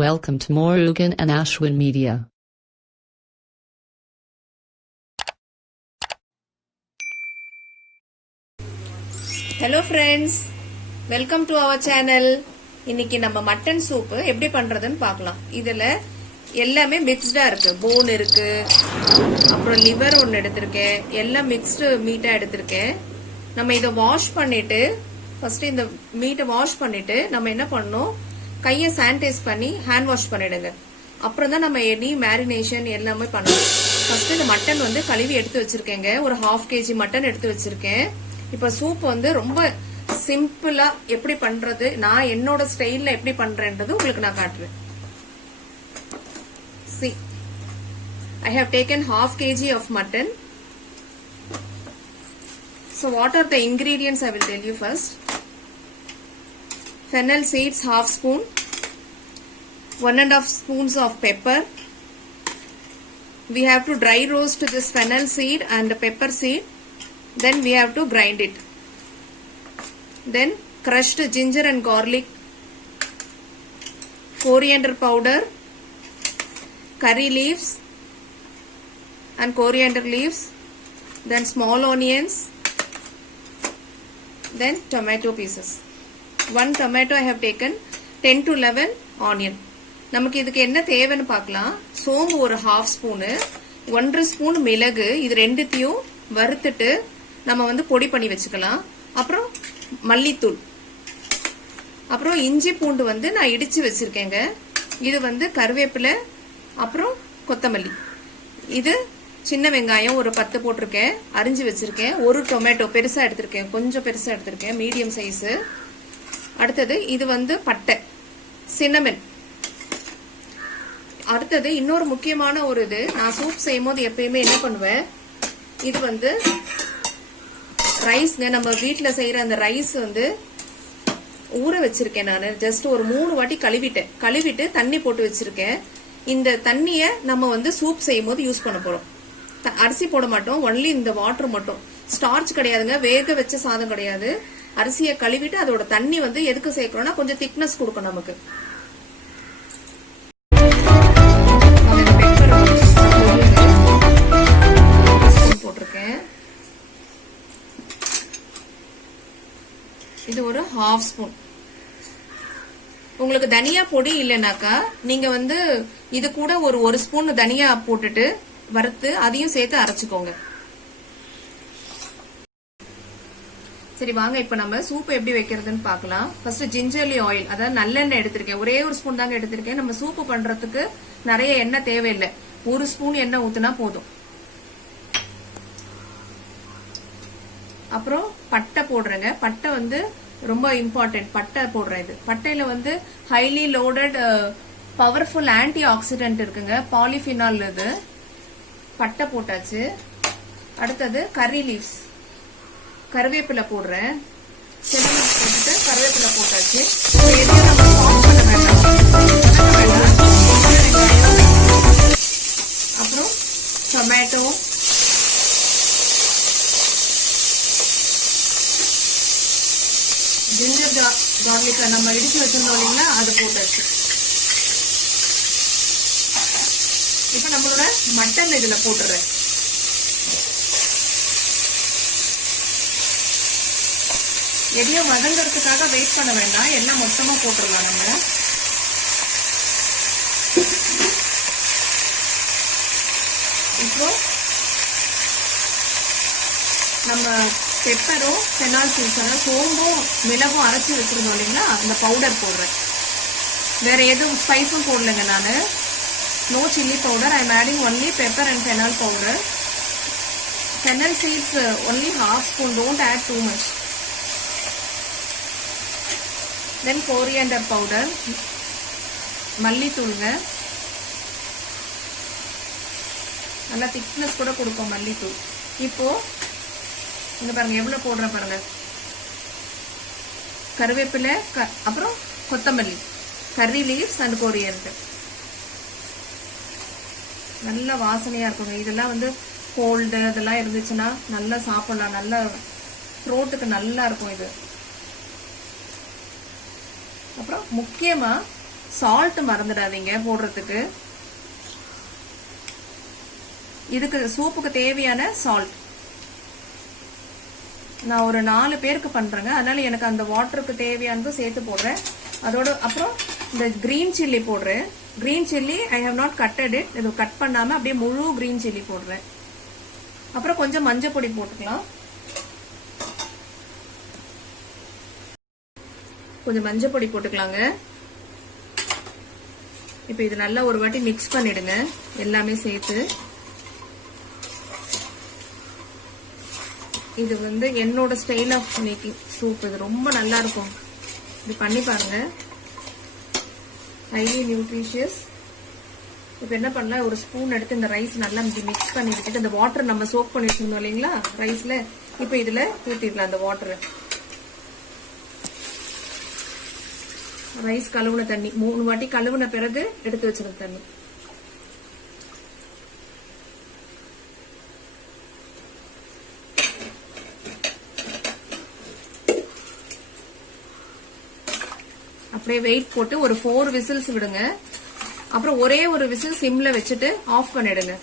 Welcome to Murugan and Ashwin Media. Hello friends, welcome to our channel. இன்னைக்கு நம்ம mutton soup எப்படி பண்றதுன்னு பார்க்கலாம். இதுல எல்லாமே மிக்ஸ்டா இருக்கு. போன் இருக்கு, அப்புறம் லிவர் ஒன்னு எடுத்திருக்கேன். எல்லாம் மிக்ஸ்டு மீட்டா எடுத்திருக்கேன். நம்ம இதை வாஷ் பண்ணிட்டு ஃபர்ஸ்ட் இந்த மீட்டை வாஷ் பண்ணிட்டு நம்ம என்ன பண்ணணும், கையை சானிடைஸ் பண்ணி ஹேண்ட் வாஷ் பண்ணிடுங்க. அப்புறம் தான் நம்ம எனி மேரினேஷன் எல்லாமே பண்ணணும். ஃபர்ஸ்ட் இந்த மட்டன் வந்து கழுவி எடுத்து வச்சிருக்கேங்க. ஒரு 1/2 kg மட்டன் எடுத்து வச்சிருக்கேன். இப்ப சூப் வந்து ரொம்ப சிம்பிளா எப்படி பண்றது, நான் என்னோட ஸ்டைல்ல எப்படி பண்றேன்றது உங்களுக்கு நான் காட்டுறேன். See, I have taken 1/2 kg of mutton. So what are the ingredients I will tell you first. Fennel seeds 1/2 spoon, 1.5 spoons of pepper. We have to dry roast this fennel seed and pepper seed. Then we have to grind it. Then crushed ginger and garlic, coriander powder, curry leaves and coriander leaves, then small onions, then tomato pieces. 1 tomato I have taken, 10 to 11 onion. நமக்கு இதுக்கு என்ன தேவைன்னு பார்க்கலாம். சோம்பு ஒரு 1/2 spoon, 1 spoon மிளகு, இது ரெண்டுத்தையும் வறுத்துட்டு நம்ம வந்து பொடி பண்ணி வச்சுக்கலாம். அப்புறம் மல்லித்தூள், அப்புறம் இஞ்சி பூண்டு வந்து நான் இடிச்சு வச்சிருக்கேங்க. இது வந்து கருவேப்பிலை, அப்புறம் கொத்தமல்லி, இது சின்ன வெங்காயம் ஒரு 10 போட்டிருக்கேன், அரிஞ்சு வச்சிருக்கேன். ஒரு டொமேட்டோ பெருசா எடுத்திருக்கேன், கொஞ்சம் பெருசா எடுத்திருக்கேன், மீடியம் சைஸ். அடுத்தது இது வந்து பட்டை, சின்னமன். அடுத்தது இன்னொரு முக்கியமான ஒரு இது, நான் சூப் செய்யும் போது எப்பயுமே என்ன பண்ணுவேன், இது வந்து ரைஸ்ங்க. நம்ம வீட்டுல செய்யற அந்த ரைஸ் வந்து ஊற வச்சிருக்கேன் நான். ஜஸ்ட் ஒரு 3 வாட்டி கழுவிட்டு தண்ணி போட்டு வச்சிருக்கேன். இந்த தண்ணிய நம்ம வந்து சூப் செய்யும் போது யூஸ் பண்ண போறோம். அரிசி போட மாட்டோம், ஒன்லி இந்த வாட்டர் மட்டும். ஸ்டார்ச் கிடையாதுங்க, வேக வச்ச சாதம் கிடையாது. அரிசியை கழுவிட்டு அதோட தண்ணி வந்து எதுக்கு சேர்க்கிறோம்னா கொஞ்சம் திக்னஸ் கொடுக்கும் நமக்கு. போட்டிருக்கேன். இது ஒரு 1/2 ஸ்பூன். உங்களுக்கு தனியா பொடி இல்லைனாக்கா நீங்க வந்து இது கூட ஒரு ஸ்பூன் தனியா போட்டுட்டு வறுத்து அதையும் சேர்த்து அரைச்சுக்கோங்க. சரி வாங்க, இப்ப நம்ம சூப் எப்படி வைக்கிறதுன்னு பார்க்கலாம். ஃபர்ஸ்ட் ஜிஞ்சர்லி ஆயில், அதாவது நல்லெண்ணெய் எடுத்திருக்கேன். ஒரே ஒரு ஸ்பூன் தாங்க எடுத்திருக்கேன். நம்ம சூப்பு பண்றதுக்கு நிறைய எண்ணெய் தேவையில்லை, 1 ஸ்பூன் எண்ணெய் ஊத்துனா போதும். அப்புறம் பட்டை போடுறேங்க. பட்டை வந்து ரொம்ப இம்பார்ட்டன்ட், பட்டை போடுறேன். இது பட்டையில வந்து highly loaded powerful anti accident இருக்குங்க, பாலிஃபினால். இது பட்டை போட்டாச்சு. அடுத்தது கர்ரி லீவ்ஸ், கருவேப்பிலை போடுறேன். சின்னமன் போட்டுட்டு கருவேப்பிலை போட்டாச்சு. எதையும் நம்ம சாப் பண்ண வேண்டாம். அப்புறம் டொமேட்டோ, ஜிஞ்சர் கார்லிக் நம்ம இடிச்சு வச்சிருந்தோம் இல்லைங்களா, அது போட்டாச்சு. இப்ப நம்மளோட மட்டன் இதுல போட்டுறேன். எதையும் வதங்கிறதுக்காக வெயிட் பண்ண வேண்டாம், எல்லாம் மொத்தமா போட்டுடலாம் நம்ம. இப்போ நம்ம பெப்பரும் ஃபெனால் சீட்ஸும் சோம்பும் மிளகும் அரைச்சி வச்சிருந்தோம் இல்லைங்களா, அந்த பவுடர் போடுறேன். வேற எதுவும் ஸ்பைஸும் போடலைங்க நான். No chilli powder, I am adding only pepper and fennel powder. Fennel seeds only 1/2 spoon, don't add too much. Then coriander powder, மல்லித்தூளுங்க. நல்லா திக்னஸ் கூட கொடுக்கும் மல்லித்தூள். இப்போ இங்க பாருங்க எவ்வளவு போடுறேன் பாருங்க. கருவேப்பிலை, அப்புறம் கொத்தமல்லி, கர்ரி லீவ்ஸ் அண்ட் கோரியண்டர். நல்ல வாசனையா இருக்குங்க. இதெல்லாம் வந்து கோல்டு அதெல்லாம் இருந்துச்சுன்னா நல்லா சாப்பிடலாம், நல்ல த்ரோட்டுக்கு நல்லா இருக்கும் இது. அப்புறம் முக்கியமா சால்ட் மறந்துடாதீங்க போடுறதுக்கு. இதுக்கு சூப்புக்கு தேவையான சால்ட் நான் ஒரு 4 பேருக்கு பண்றேங்க, அதனால எனக்கு அந்த வாட்டருக்கு தேவையானது சேர்த்து போடுறேன். அதோட அப்புறம் இந்த கிரீன் சில்லி போடுறேன். Green chilli I have not cutted it, இது கட் பண்ணாம அப்படியே முழு கிரீன் சில்லி போடுறேன். அப்புறம் கொஞ்சம் மஞ்சள் பொடி போட்டுக்கலாம். கொஞ்சம் மஞ்சள் பொடி போட்டுக்கலாங்க. இப்ப இது நல்லா ஒரு வாட்டி மிக்ஸ் பண்ணிடுங்க எல்லாமே சேர்த்து. இது வந்து என்னோட ஸ்டைல் ஆஃப் மேக்கிங் சூப். இது ரொம்ப நல்லா இருக்கும், இது பண்ணி பாருங்க. Highly nutritious. இப்ப என்ன பண்ணலாம், ஒரு ஸ்பூன் எடுத்து இந்த ரைஸ் நல்லா மிக்ஸ் பண்ணி விட்டுட்டு, இந்த வாட்டர் நம்ம சோக் பண்ணி வச்சிருந்தோம் இல்லைங்களா ரைஸ்ல, இப்ப இதுல ஊத்திடலாம் அந்த வாட்டர். ரைஸ் கழுவுன தண்ணி 3 வாட்டி கழுவுன பிறகு எடுத்து வச்சிருந்த தண்ணி. அப்படியே வெயிட் போட்டு ஒரு 4 விசில்ஸ் விடுங்க. அப்புறம் ஒரே ஒரு விசில் சிம்ல வச்சுட்டு ஆஃப் பண்ணிடுங்க.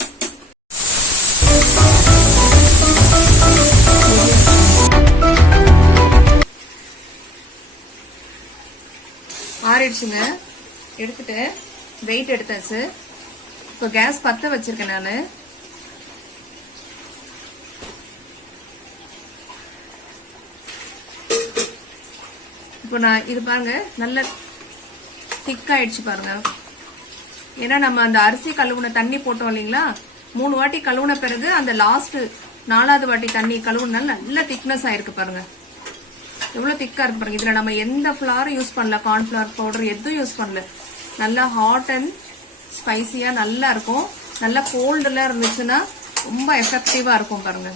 ஆறிடுச்சுங்க. எடுத்துட்டு வெயிட் எடுத்தாச்சு. இப்போ கேஸ் பத்த வச்சிருக்கேன் நானு. இப்போ நான் இது பாருங்க நல்ல திக் ஆயிடுச்சு பாருங்க. ஏன்னா நம்ம அந்த அரிசி கழுவுன தண்ணி போட்டோம் இல்லைங்களா, 3 வாட்டி கழுவுன பிறகு அந்த லாஸ்ட் 4வது வாட்டி தண்ணி கழுவுனால நல்ல திக்னஸ் ஆயிருக்கு பாருங்க. எவ்வளவு திக்கா இருக்கு பாருங்க. இதுல நம்ம எந்த ஃபிளாரும் யூஸ் பண்ணல, கார்ன்ஃபிளவர் பவுடர் எதுவும் யூஸ் பண்ணல. நல்லா ஹாட் அண்ட் ஸ்பைசியா நல்லா இருக்கும். நல்லா கோல்டுல இருந்துச்சுன்னா ரொம்ப எஃபெக்டிவா இருக்கும் பாருங்க.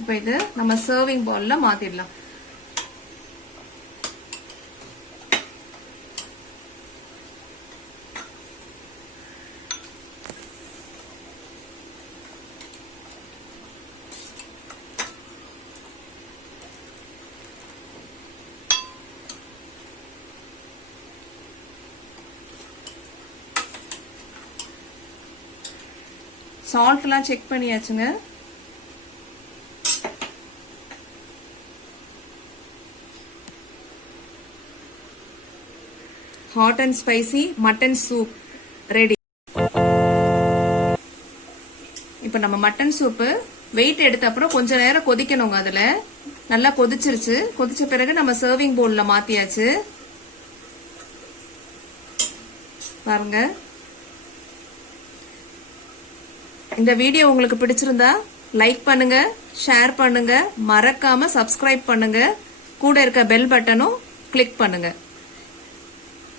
இப்போ இது நம்ம சர்விங் பவுல்ல மாத்திடலாம். சால்ட் எல்லாம் செக் பண்ணியாச்சுங்க. Hot and spicy mutton soup ready. இப்ப நம்ம மட்டன் சூப்பு வெயிட் எடுத்த அப்புறம் கொஞ்ச நேரம் கொதிக்கணுங்க. அதுல நல்லா கொதிச்சிருச்சு. கொதிச்ச பிறகு நம்ம சர்விங் பவுல்ல மாத்தியாச்சு பாருங்க. இந்த வீடியோ உங்களுக்கு பிடிச்சிருந்தா லைக் பண்ணுங்க, ஷேர் பண்ணுங்க, மறக்காம சப்ஸ்கிரைப் பண்ணுங்க. கூட இருக்க பெல் பட்டனும் கிளிக் பண்ணுங்க.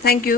தேங்க்யூ.